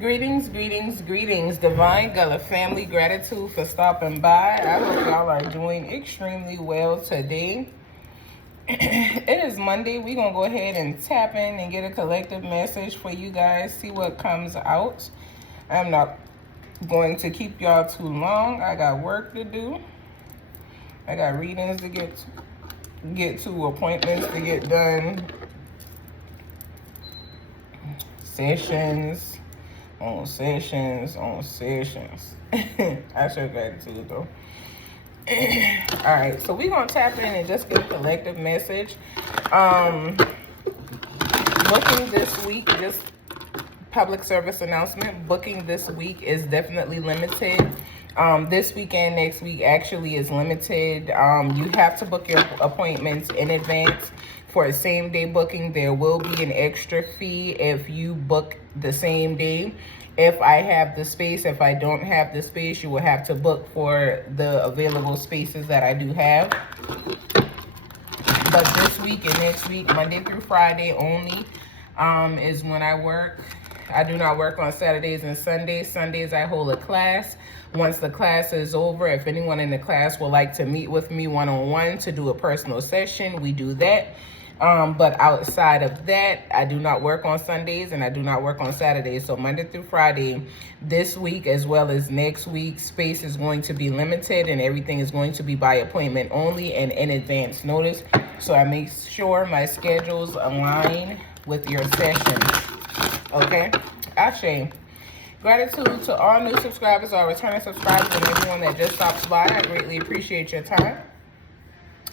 Greetings, greetings, greetings, Divine Gullah family. Gratitude for stopping by. I hope y'all are doing extremely well today. It is Monday. We're going to go ahead and tap in and get a collective message for you guys. See what comes out. I'm not going to keep y'all too long. I got work to do. I got readings to get to, appointments to get done, sessions on sessions on sessions. I show gratitude though. All right, so we're gonna tap in and just get a collective message. Booking this week, just public service announcement, booking this week is definitely limited. This weekend, next week actually is limited. You have to book your appointments in advance. For a same day booking, there will be an extra fee if you book the same day. If I have the space, if I don't have the space, you will have to book for the available spaces that I do have. But this week and next week, Monday through Friday only, is when I work. I do not work on Saturdays and Sundays. Sundays I hold a class. Once the class is over, if anyone in the class would like to meet with me one-on-one to do a personal session, we do that. But outside of that, I do not work on Sundays and I do not work on Saturdays. So Monday through Friday, this week as well as next week, space is going to be limited and everything is going to be by appointment only and in advance notice. So I make sure my schedules align with your sessions. Okay? Ashe. Gratitude to all new subscribers, all returning subscribers, and everyone that just stops by. I greatly appreciate your time.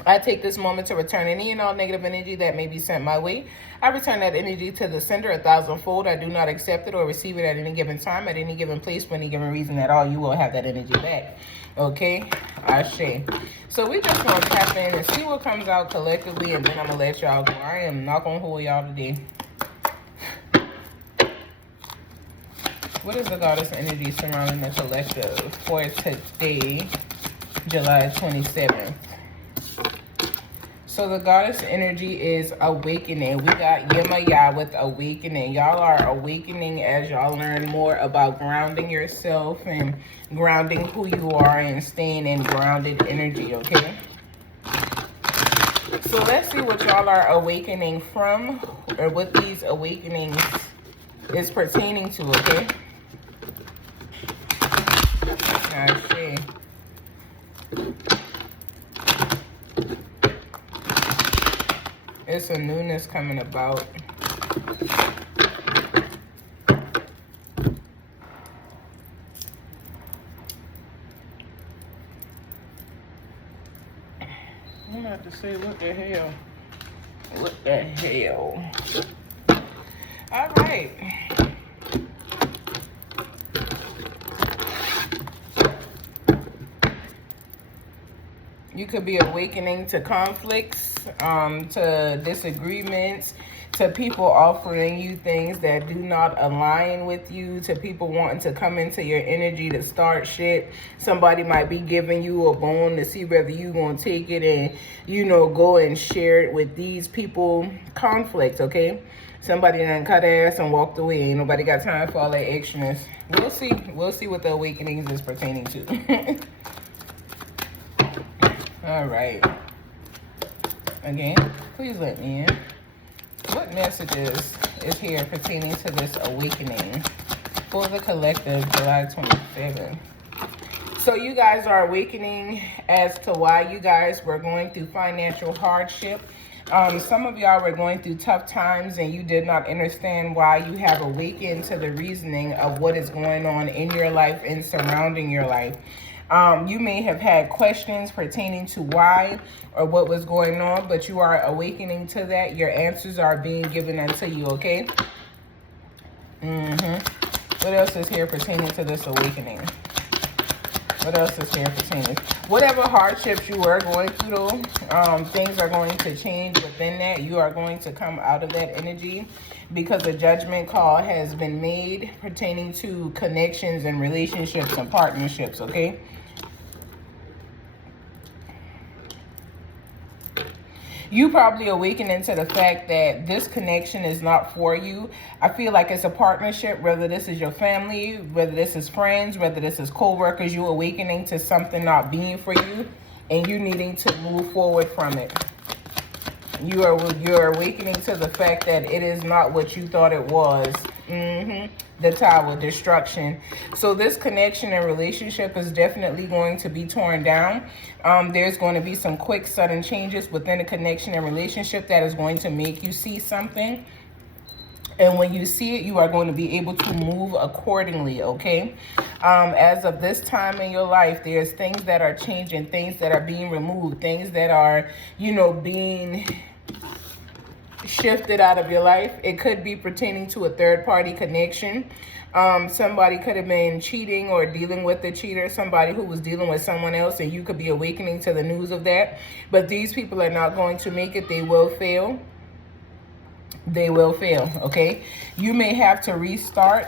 I take this moment to return any and all negative energy that may be sent my way. I return that energy to the sender 1,000-fold. I do not accept it or receive it at any given time, at any given place, for any given reason at all. You will have that energy back. Okay? Ashe. So we just going to tap in and see what comes out collectively, and then I'm going to let y'all go. I am not going to hold y'all today. What is the goddess energy surrounding the collective for today, July 27th? So the goddess energy is awakening. We got Yemaya with awakening. Y'all are awakening as y'all learn more about grounding yourself and grounding who you are and staying in grounded energy, okay? So let's see what y'all are awakening from, or what these awakenings is pertaining to, okay? Ashe. It's a newness coming about. I'm gonna have to say, what the hell? What the hell? All right. You could be awakening to conflicts, to disagreements, to people offering you things that do not align with you, to people wanting to come into your energy to start shit. Somebody might be giving you a bone to see whether you gonna take it and, you know, go and share it with these people. Conflicts, okay? Somebody done cut ass and walked away. Ain't nobody got time for all that extraness. We'll see. We'll see what the awakenings is pertaining to. All right. Again, please let me in. What messages is here pertaining to this awakening for the collective July 27th? So you guys are awakening as to why you guys were going through financial hardship. Some of y'all were going through tough times and you did not understand why. You have awakened to the reasoning of what is going on in your life and surrounding your life. You may have had questions pertaining to why or what was going on, but you are awakening to that. Your answers are being given unto you, okay? What else is here pertaining to this awakening? What else is here pertaining? Whatever hardships you were going through, though, things are going to change within that. You are going to come out of that energy because a judgment call has been made pertaining to connections and relationships and partnerships, okay? You probably awakening to the fact that this connection is not for you. I feel like it's a partnership, whether this is your family, whether this is friends, whether this is co-workers. You awakening to something not being for you, and you needing to move forward from it. You're awakening to the fact that it is not what you thought it was. The Tower, destruction. So this connection and relationship is definitely going to be torn down. There's going to be some quick, sudden changes within a connection and relationship that is going to make you see something. And when you see it, you are going to be able to move accordingly, okay? As of this time in your life, there's things that are changing, things that are being removed, things that are, you know, being shifted out of your life. It could be pertaining to a third-party connection. Somebody could have been cheating or dealing with the cheater, somebody who was dealing with someone else, and you could be awakening to the news of that. But these people are not going to make it. They will fail. They will fail, okay? You may have to restart.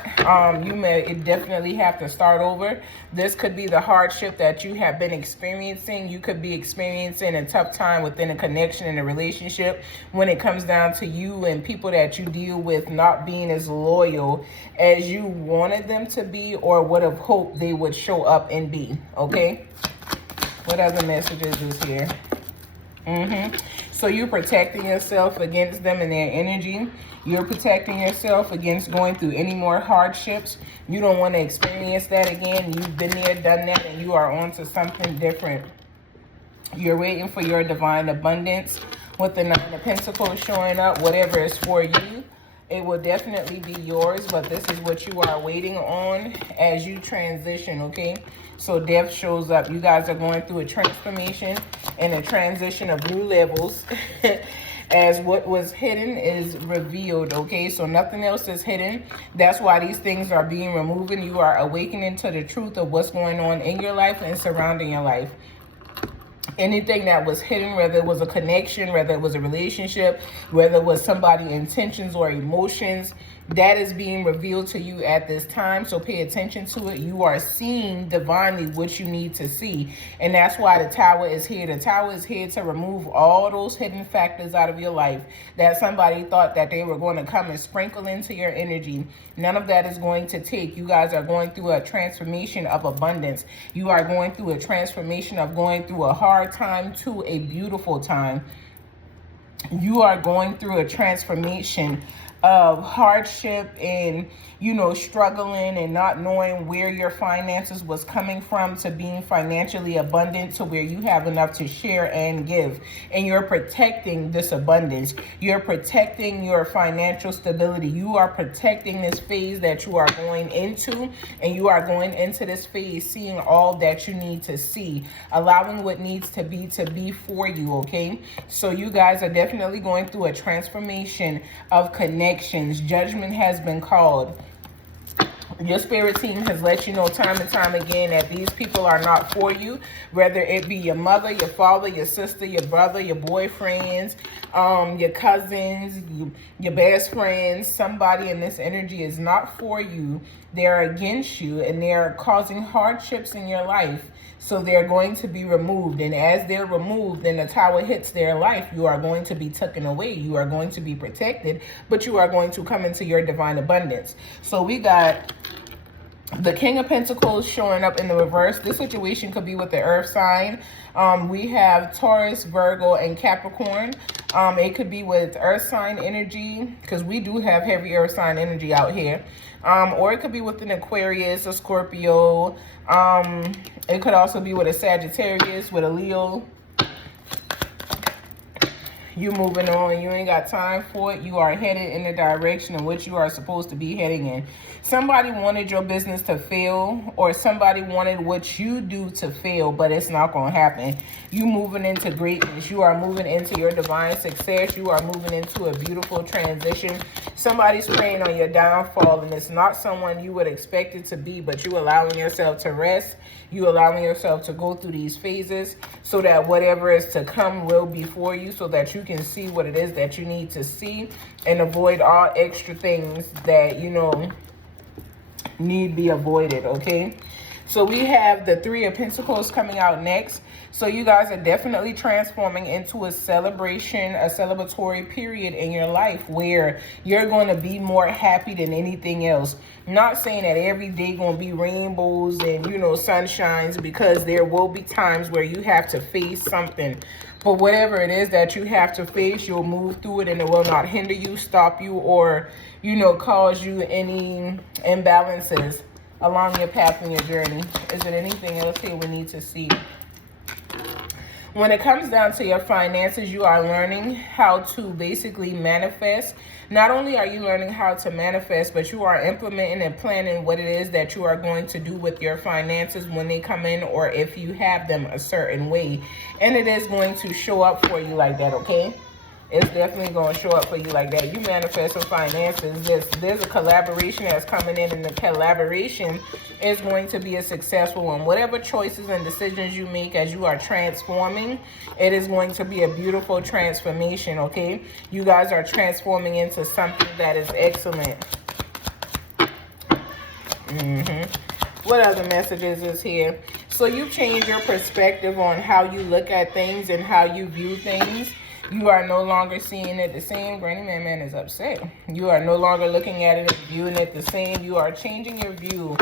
You may definitely have to start over. This could be the hardship that you have been experiencing. You could be experiencing a tough time within a connection and a relationship when it comes down to you and people that you deal with not being as loyal as you wanted them to be or would have hoped they would show up and be, okay? What other messages is here? So you're protecting yourself against them and their energy. You're protecting yourself against going through any more hardships. You don't want to experience that again. You've been there, done that, and you are on to something different. You're waiting for your divine abundance with the Nine of Pentacles showing up. Whatever is for you, it will definitely be yours, but this is what you are waiting on as you transition, okay? So death shows up. You guys are going through a transformation and a transition of new levels as what was hidden is revealed, okay? So nothing else is hidden. That's why these things are being removed, and you are awakening to the truth of what's going on in your life and surrounding your life. Anything that was hidden, whether it was a connection, whether it was a relationship, whether it was somebody's intentions or emotions, that is being revealed to you at this time. So pay attention to it. You are seeing divinely what you need to see. And that's why the Tower is here. The Tower is here to remove all those hidden factors out of your life that somebody thought that they were going to come and sprinkle into your energy. None of that is going to take. You guys are going through a transformation of abundance. You are going through a transformation of going through a hard time to a beautiful time. You are going through a transformation of hardship and, you know, struggling and not knowing where your finances was coming from to being financially abundant to where you have enough to share and give. And you're protecting this abundance. You're protecting your financial stability. You are protecting this phase that you are going into, and you are going into this phase seeing all that you need to see, allowing what needs to be for you, okay? So you guys are definitely going through a transformation of connections. Judgment has been called. Your spirit team has let you know time and time again that these people are not for you, whether it be your mother, your father, your sister, your brother, your boyfriends, your cousins, your best friends. Somebody in this energy is not for you. They're against you, and they're causing hardships in your life. So they're going to be removed. And as they're removed and the Tower hits their life, you are going to be taken away. You are going to be protected, but you are going to come into your divine abundance. So we got the King of Pentacles showing up in the reverse. This situation could be with the earth sign. We have Taurus, Virgo, and Capricorn. It could be with earth sign energy, because we do have heavy earth sign energy out here. Or it could be with an Aquarius, a Scorpio. It could also be with a Sagittarius, with a Leo. You moving on. You ain't got time for it. You are headed in the direction of what you are supposed to be heading in. Somebody wanted your business to fail, or somebody wanted what you do to fail, but it's not going to happen. You moving into greatness. You are moving into your divine success. You are moving into a beautiful transition. Somebody's praying on your downfall, and it's not someone you would expect it to be, but you allowing yourself to rest. You allowing yourself to go through these phases so that whatever is to come will be for you, so that you can see what it is that you need to see and avoid all extra things that, you know, need be avoided, okay? So we have the Three of Pentacles coming out next. So you guys are definitely transforming into a celebration, a celebratory period in your life where you're going to be more happy than anything else. Not saying that every day going to be rainbows and, you know, sunshines, because there will be times where you have to face something. But whatever it is that you have to face, you'll move through it and it will not hinder you, stop you, or, you know, cause you any imbalances along your path and your journey. Is there anything else here we need to see? When it comes down to your finances, you are learning how to basically manifest. Not only are you learning how to manifest, but you are implementing and planning what it is that you are going to do with your finances when they come in, or if you have them a certain way. And it is going to show up for you like that, okay? It's definitely going to show up for you like that. You manifest your finances. There's a collaboration that's coming in, and the collaboration is going to be a successful one. Whatever choices and decisions you make as you are transforming, it is going to be a beautiful transformation, okay? You guys are transforming into something that is excellent. What other messages is here? So you change your perspective on how you look at things and how you view things. You are no longer seeing it the same. Granny Man is upset. You are no longer looking at it and viewing it the same. You are changing your view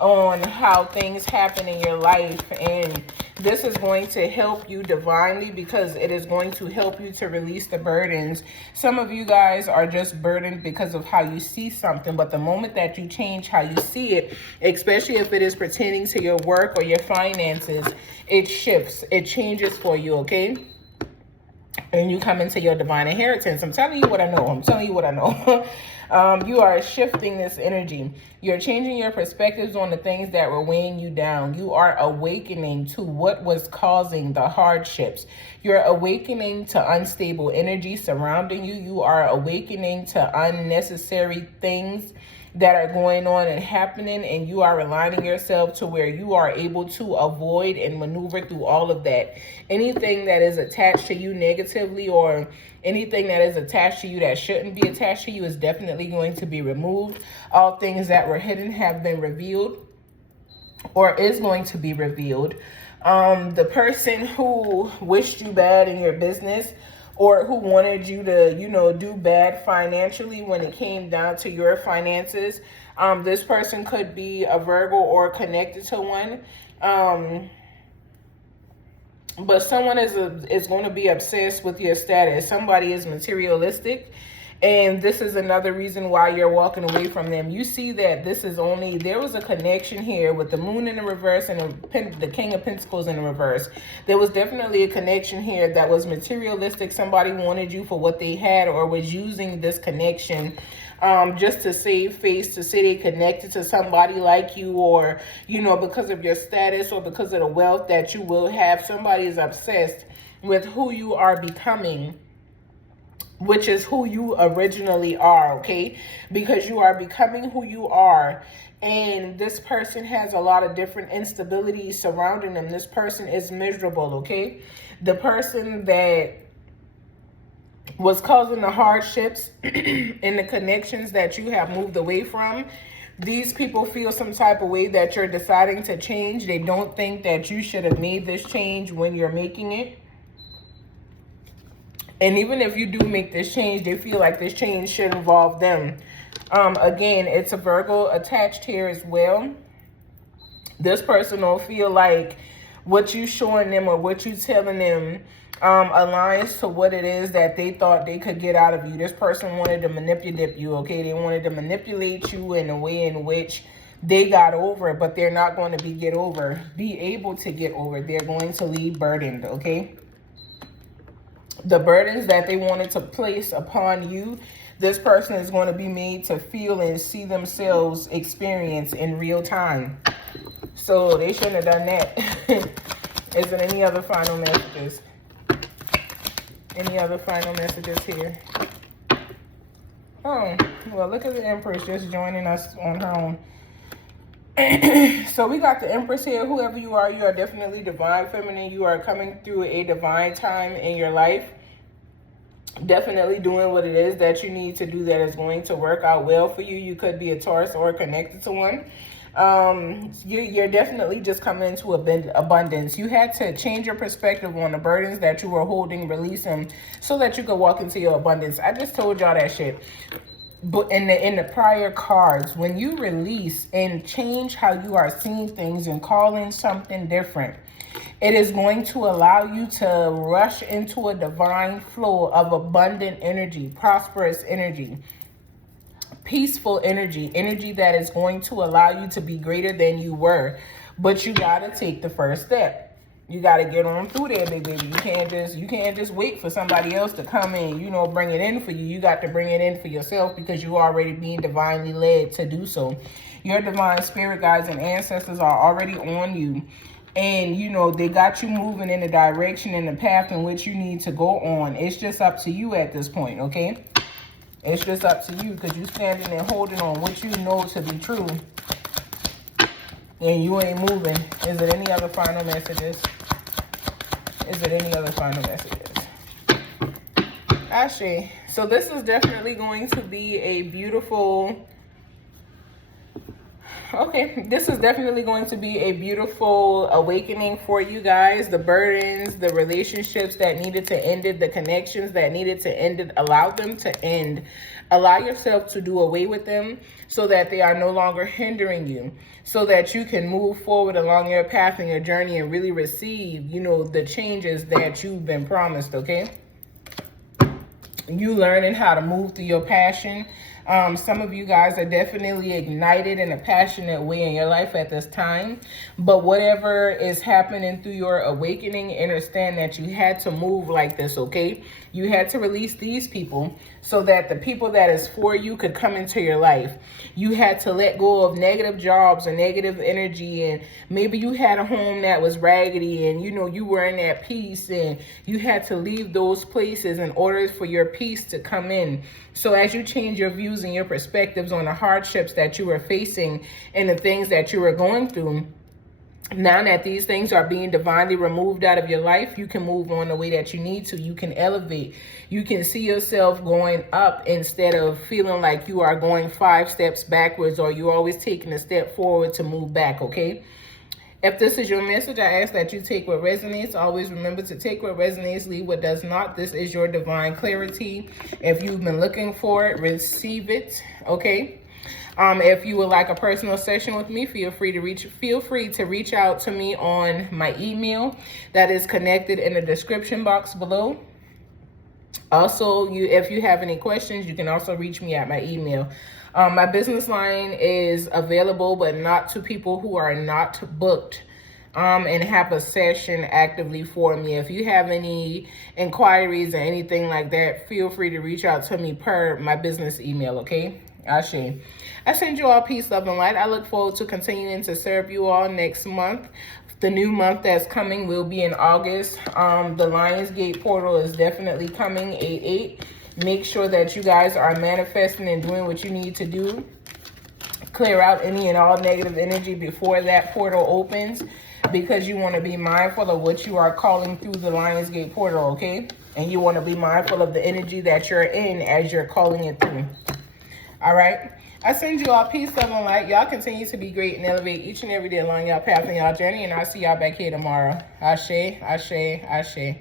on how things happen in your life. And this is going to help you divinely, because it is going to help you to release the burdens. Some of you guys are just burdened because of how you see something. But the moment that you change how you see it, especially if it is pertaining to your work or your finances, it shifts. It changes for you, okay? And you come into your divine inheritance. I'm telling you what I know. I'm telling you what I know. You are shifting this energy. You're changing your perspectives on the things that were weighing you down. You are awakening to what was causing the hardships. You're awakening to unstable energy surrounding you. You are awakening to unnecessary things that are going on and happening, and you are aligning yourself to where you are able to avoid and maneuver through all of that. Anything that is attached to you negatively, or anything that is attached to you that shouldn't be attached to you, is definitely going to be removed. All things that were hidden have been revealed, or is going to be revealed. The person who wished you bad in your business, or who wanted you to, you know, do bad financially when it came down to your finances, this person could be a Virgo or connected to one. But someone is going to be obsessed with your status. Somebody is materialistic. And this is another reason why you're walking away from them. You see that this is only, there was a connection here with the moon in the reverse and the King of Pentacles in the reverse. There was definitely a connection here that was materialistic. Somebody wanted you for what they had, or was using this connection just to save face, to say they connected to somebody like you, or, you know, because of your status or because of the wealth that you will have. Somebody is obsessed with who you are becoming, which is who you originally are, okay? Because you are becoming who you are, and this person has a lot of different instabilities surrounding them. This person is miserable, okay? The person that was causing the hardships and the connections that you have moved away from, these people feel some type of way that you're deciding to change. They don't think that you should have made this change when you're making it. And even if you do make this change, they feel like this change should involve them. Again, it's a Virgo attached here as well. This person don't feel like what you showing them or what you telling them aligns to what it is that they thought they could get out of you. This person wanted to manipulate you, okay? They wanted to manipulate you in a way in which they got over, but they're not going to be able to get over. They're going to leave burdened, okay? The burdens that they wanted to place upon you, this person is going to be made to feel and see themselves experience in real time. So they shouldn't have done that. Is there any other final messages? Any other final messages here? Oh, well, look at the Empress just joining us on her own. So we got the Empress here. Whoever you are definitely divine feminine. You are coming through a divine time in your life. Definitely doing what it is that you need to do that is going to work out well for you. You could be a Taurus or connected to one. You're definitely just coming into abundance. You had to change your perspective on the burdens that you were holding, release them, so that you could walk into your abundance. I just told y'all that shit. But in the prior cards, when you release and change how you are seeing things and calling something different, it is going to allow you to rush into a divine flow of abundant energy, prosperous energy, peaceful energy, energy that is going to allow you to be greater than you were. But you got to take the first step. You got to get on through there, big baby. You can't just wait for somebody else to come in, you know, bring it in for you. You got to bring it in for yourself, because you already being divinely led to do so. Your divine spirit guides and ancestors are already on you. And, you know, they got you moving in the direction and the path in which you need to go on. It's just up to you at this point, okay? It's just up to you, because you're standing and holding on what you know to be true. And you ain't moving. Is there any other final messages? Is there any other final messages? Ashe. So this is definitely going to be a beautiful... Okay, this is definitely going to be a beautiful awakening for you guys. The burdens, the relationships that needed to end it, the connections that needed to end it, allow them to end. Allow yourself to do away with them so that they are no longer hindering you, so that you can move forward along your path and your journey and really receive, you know, the changes that you've been promised, okay? You learning how to move through your passion. Some of you guys are definitely ignited in a passionate way in your life at this time. But whatever is happening through your awakening, understand that you had to move like this, okay? You had to release these people so that the people that is for you could come into your life. You had to let go of negative jobs or negative energy, and maybe you had a home that was raggedy and, you know, you were in that peace, and you had to leave those places in order for your peace to come in. So as you change your views and your perspectives on the hardships that you were facing and the things that you were going through, now that these things are being divinely removed out of your life, you can move on the way that you need to. You can elevate. You can see yourself going up instead of feeling like you are going 5 steps backwards, or you're always taking a step forward to move back, okay? If this is your message, I ask that you take what resonates. Always remember to take what resonates, leave what does not. This is your divine clarity. If you've been looking for it, receive it, okay? If you would like a personal session with me, feel free to reach out to me on my email that is connected in the description box below. Also, if you have any questions, you can also reach me at my email. My business line is available, but not to people who are not booked and have a session actively for me. If you have any inquiries or anything like that, feel free to reach out to me per my business email, okay? Ashe. I send you all peace, love, and light. I look forward to continuing to serve you all next month. The new month that's coming will be in August. The Lionsgate portal is definitely coming, 8/8. Make sure that you guys are manifesting and doing what you need to do. Clear out any and all negative energy before that portal opens, because you want to be mindful of what you are calling through the Lionsgate portal, okay? And you want to be mindful of the energy that you're in as you're calling it through. All right? I send you all peace, love, and light. Y'all continue to be great and elevate each and every day along y'all path and y'all journey, and I'll see y'all back here tomorrow. Ashe, ashe, ashe.